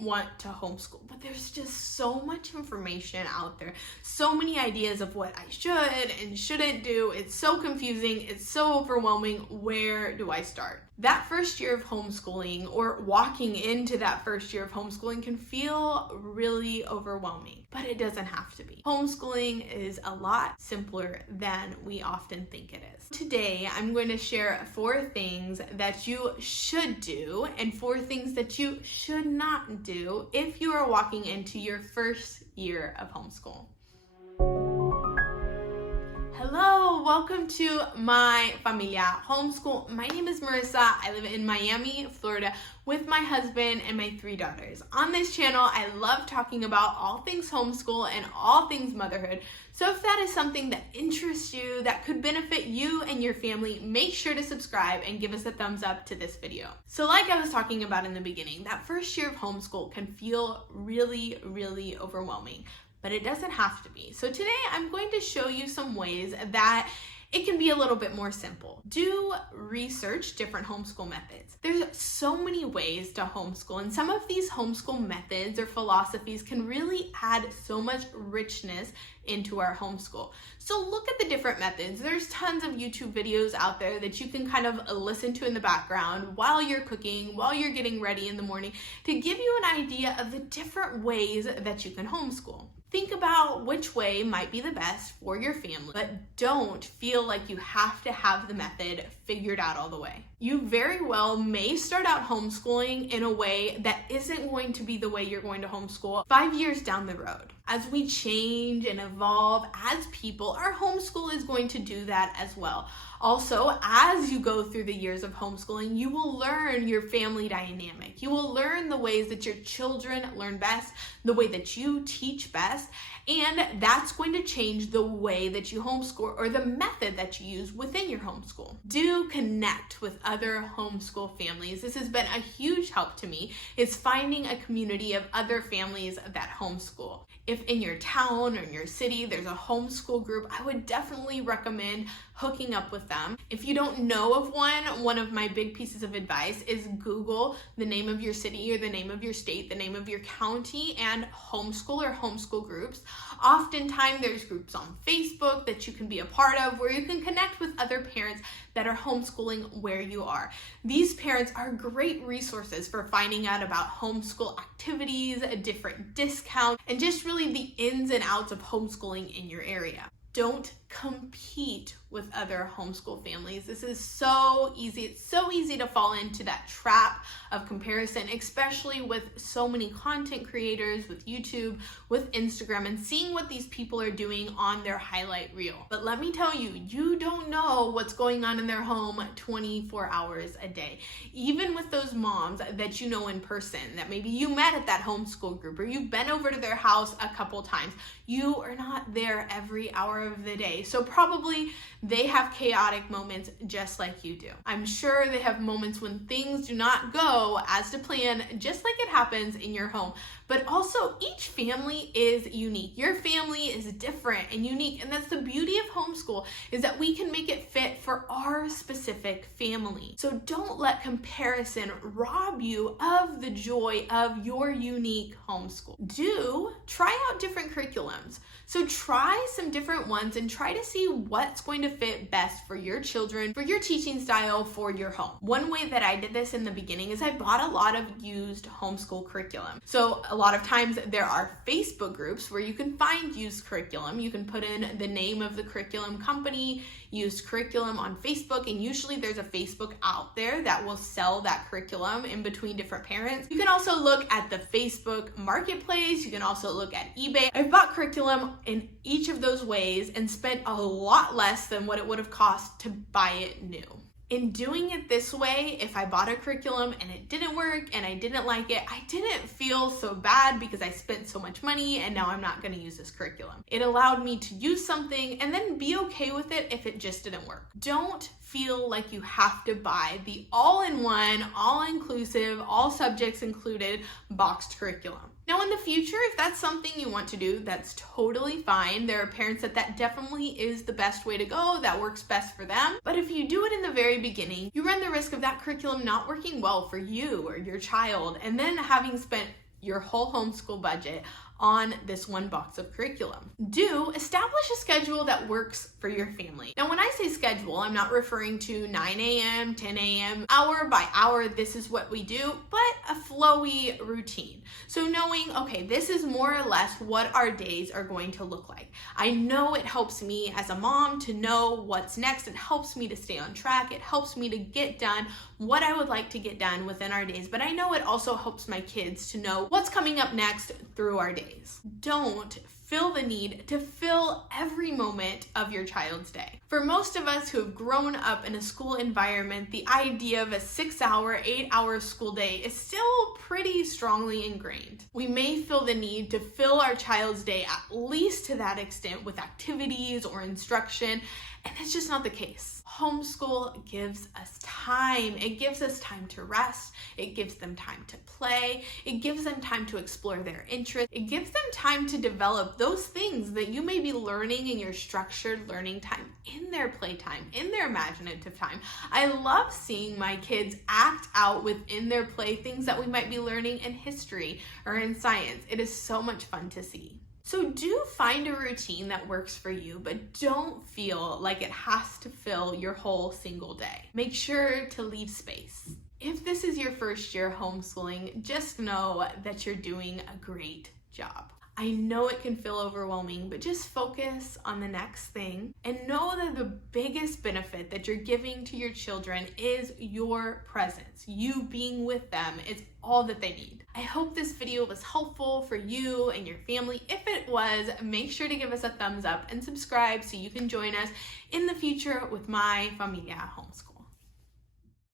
want to homeschool, but there's just so much information out there, so many ideas of what I should and shouldn't do. It's so confusing, it's so overwhelming. Where do I start? That first year of homeschooling, or walking into that first year of homeschooling, can feel really overwhelming, but it doesn't have to be. Homeschooling is a lot simpler than we often think it is. Today, I'm going to share 4 things that you should do and 4 things that you should not do if you are walking into your first year of homeschool. Hello, welcome to my familia homeschool. My name is Marissa. I live in Miami, Florida with my husband and my 3 daughters. On this channel, I love talking about all things homeschool and all things motherhood. So if that is something that interests you, that could benefit you and your family, make sure to subscribe and give us a thumbs up to this video. So like I was talking about in the beginning, that first year of homeschool can feel really overwhelming, but it doesn't have to be. So today I'm going to show you some ways that it can be a little bit more simple. Do research different homeschool methods. There's so many ways to homeschool, and some of these homeschool methods or philosophies can really add so much richness into our homeschool. So look at the different methods. There's tons of YouTube videos out there that you can kind of listen to in the background while you're cooking, while you're getting ready in the morning, to give you an idea of the different ways that you can homeschool. Think about which way might be the best for your family, but don't feel like you have to have the method figured out all the way. You very well may start out homeschooling in a way that isn't going to be the way you're going to homeschool 5 years down the road. As we change and evolve as people, our homeschool is going to do that as well. Also, as you go through the years of homeschooling, you will learn your family dynamic. You will learn the ways that your children learn best, the way that you teach best, and that's going to change the way that you homeschool or the method that you use within your homeschool. Do connect with other homeschool families. This has been a huge help to me, is finding a community of other families that homeschool. If in your town or in your city there's a homeschool group, I would definitely recommend hooking up with them. If you don't know of one of my big pieces of advice is Google the name of your city or the name of your state, the name of your county, and homeschool or homeschool groups. Oftentimes there's groups on Facebook that you can be a part of where you can connect with other parents that are homeschooling where you are. These parents are great resources for finding out about homeschool activities, different discounts, and just really the ins and outs of homeschooling in your area. Don't compete with other homeschool families. This is so easy. It's so easy to fall into that trap of comparison, especially with so many content creators, with YouTube, with Instagram, and seeing what these people are doing on their highlight reel. But let me tell you, you don't know what's going on in their home 24 hours a day. Even with those moms that you know in person, that maybe you met at that homeschool group, or you've been over to their house a couple times, you are not there every hour of the day. So probably they have chaotic moments just like you do. I'm sure they have moments when things do not go as to plan, just like it happens in your home. But also each family is unique. Your family is different and unique. And that's the beauty of homeschool, is that we can make it fit for our specific family. So don't let comparison rob you of the joy of your unique homeschool. Do try out different curriculums. So try some different ones and try to see what's going to fit best for your children, for your teaching style, for your home. One way that I did this in the beginning is I bought a lot of used homeschool curriculum. So a lot of times there are Facebook groups where you can find used curriculum. You can put in the name of the curriculum company, used curriculum on Facebook, and usually there's a Facebook out there that will sell that curriculum in between different parents. You can also look at the Facebook marketplace. You can also look at eBay. I've bought curriculum in each of those ways and spent a lot less than what it would have cost to buy it new. In doing it this way, if I bought a curriculum and it didn't work and I didn't like it, I didn't feel so bad because I spent so much money and now I'm not going to use this curriculum. It allowed me to use something and then be okay with it if it just didn't work. Don't feel like you have to buy the all-in-one, all-inclusive, all subjects included boxed curriculum. Now in the future, if that's something you want to do, that's totally fine. There are parents that definitely is the best way to go, that works best for them. But if you do it in the very beginning, you run the risk of that curriculum not working well for you or your child, and then having spent your whole homeschool budget on this one box of curriculum. Establish a schedule that works for your family. Now, when I say schedule, I'm not referring to 9 a.m., 10 a.m., hour by hour, this is what we do, but a flowy routine. So knowing, okay, this is more or less what our days are going to look like. I know it helps me as a mom to know what's next. It helps me to stay on track. It helps me to get done what I would like to get done within our days, but I know it also helps my kids to know what's coming up next through our days. Don't feel the need to fill every moment of your child's day. For most of us who have grown up in a school environment, the idea of a 6-hour, 8-hour school day is still pretty strongly ingrained. We may feel the need to fill our child's day at least to that extent with activities or instruction, and it's just not the case. Homeschool gives us time. It gives us time to rest. It gives them time to play. It gives them time to explore their interests. It gives them time to develop those things that you may be learning in your structured learning time, in their playtime, in their imaginative time. I love seeing my kids act out within their play things that we might be learning in history or in science. It is so much fun to see. So do find a routine that works for you, but don't feel like it has to fill your whole single day. Make sure to leave space. If this is your first year homeschooling, just know that you're doing a great job. I know it can feel overwhelming, but just focus on the next thing and know that the biggest benefit that you're giving to your children is your presence. You being with them is all that they need. I hope this video was helpful for you and your family. If it was, make sure to give us a thumbs up and subscribe so you can join us in the future with My Familia Homeschool.